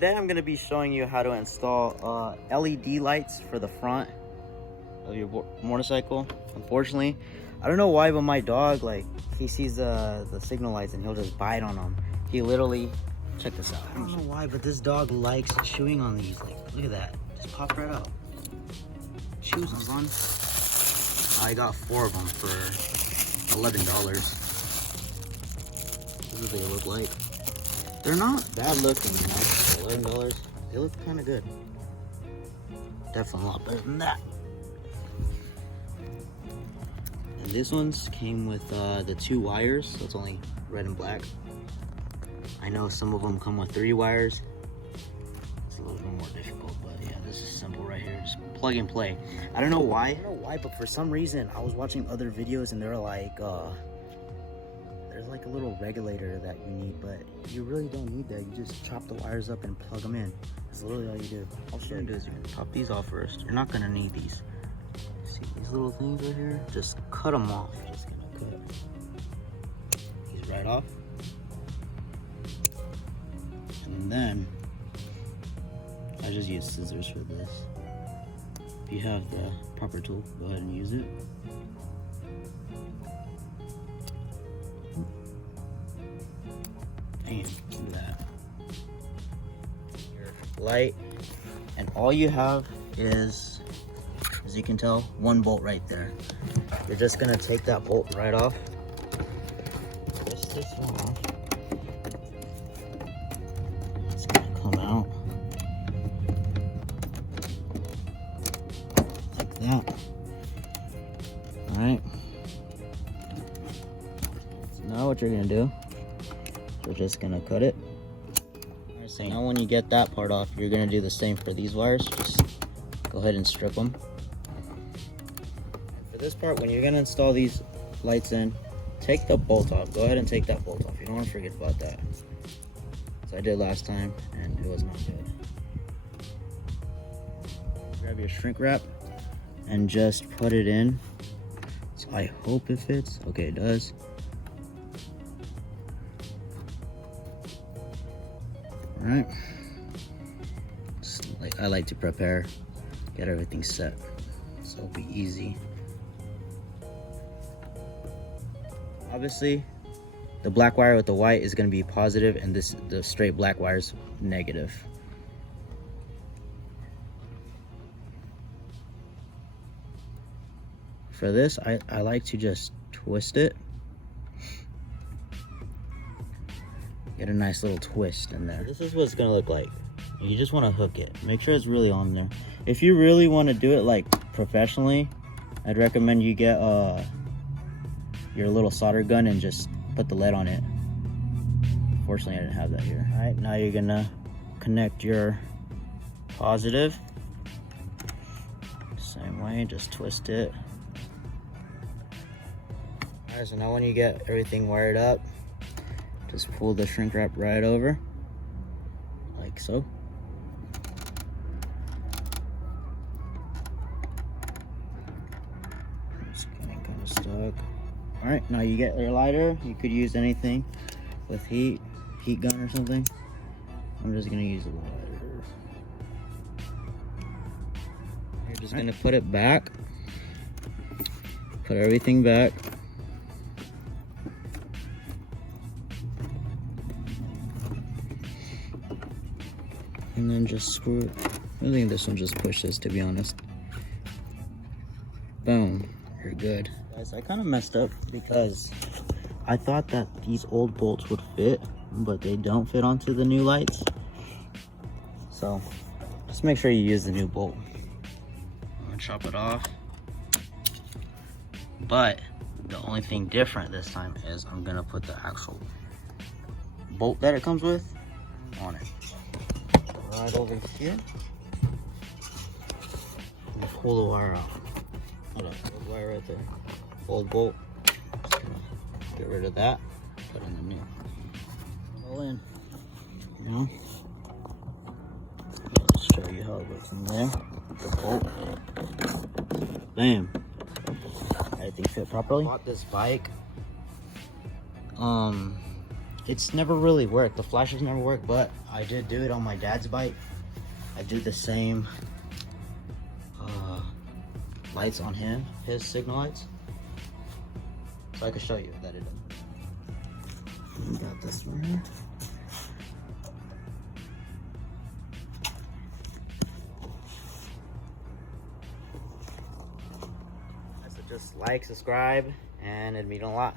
Today I'm going to be showing you how to install LED lights for the front of your motorcycle. Unfortunately, I don't know why, but my dog, like, he sees the signal lights and he'll just bite on them. He literally, check this out. I don't know why, but this dog likes chewing on these. Like, look at that. Just pop right out. Chews on one. I got 4 of them for $11. This is what they look like. They're not bad looking, you know. $11. They look kind of good. Definitely a lot better than that. And this one's came with the 2 wires, so it's only red and black. I know some of them come with 3 wires. It's a little bit more difficult, but yeah, this is simple right here. Just plug and play. I don't know why, but for some reason I was watching other videos and they're like, there's like a little regulator that you need, but you really don't need that. You just chop the wires up and plug them in. That's literally all you do. All you're gonna do is you're gonna pop these off first. You're not gonna need these. See these little things right here? Just cut them off. Just gonna cut these right off. And then I just use scissors for this. If you have the proper tool, go ahead and use it. And do that. Your light, and all you have is, as you can tell, 1 bolt right there. You're just gonna take that bolt right off. Twist this one off. It's gonna come out like that. All right. So now what you're gonna do, we're just gonna cut it. All right, so now when you get that part off, you're gonna do the same for these wires. Just go ahead and strip them. For this part, when you're gonna install these lights in, take the bolt off. Go ahead and take that bolt off. You don't want to forget about that. So I did last time and it was not good. Grab your shrink wrap and just put it in. So I hope it fits. Okay, it does. All right. I like to prepare, get everything set, so it'll be easy. Obviously, the black wire with the white is going to be positive, and the straight black wire is negative. For this, I like to just twist it. Get a nice little twist in there. This is what it's gonna look like. You just want to hook it. Make sure it's really on there. If you really want to do it like professionally, I'd recommend you get your little solder gun and just put the lead on it. Fortunately, I didn't have that here. All right, now you're gonna connect your positive. Same way, just twist it. All right, so now when you get everything wired up, just pull the shrink wrap right over, like so. It's getting kind of stuck. All right, now you get your lighter. You could use anything with heat gun or something. I'm just gonna use a lighter. You're just gonna put it back. Put everything back. And then just screw it. I think this one just pushes, to be honest. Boom, you're good. Guys, I kind of messed up because I thought that these old bolts would fit, but they don't fit onto the new lights. So just make sure you use the new bolt. I'm gonna chop it off. But the only thing different this time is I'm gonna put the actual bolt that it comes with on it. Right over here. And pull the wire out. Hold on, the wire right there. Old bolt. Just gonna get rid of that. Put in the new. All in. You know? I'll just show you how it looks in there. The bolt. Bam. Everything fit properly. I bought this bike. it's never really worked. The flashes never worked, but I did do it on my dad's bike. I did the same lights on his signal lights. So I could show you that it does. We got this one here. So just like, subscribe, and it'd mean a lot.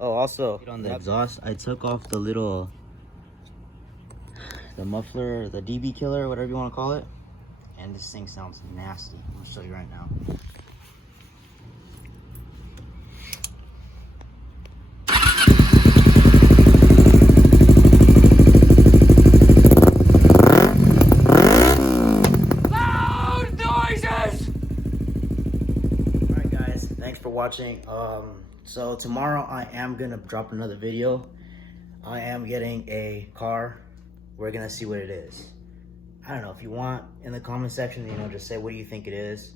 Oh, also on the exhaust, I took off the little, the muffler, the DB killer, whatever you want to call it. And this thing sounds nasty. I'm gonna show you right now. Loud noises! Alright guys, thanks for watching. So tomorrow I am gonna drop another video. I am getting a car. We're gonna see what it is. I don't know, if you want, in the comment section, you know, just say what do you think it is.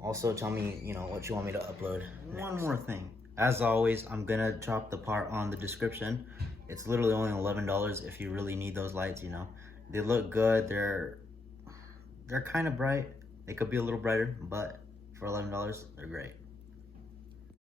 Also tell me, you know, what you want me to upload. One more thing. As always, I'm gonna drop the part on the description. It's literally only $11 if you really need those lights, you know. They look good, they're kind of bright. They could be a little brighter, but for $11, they're great.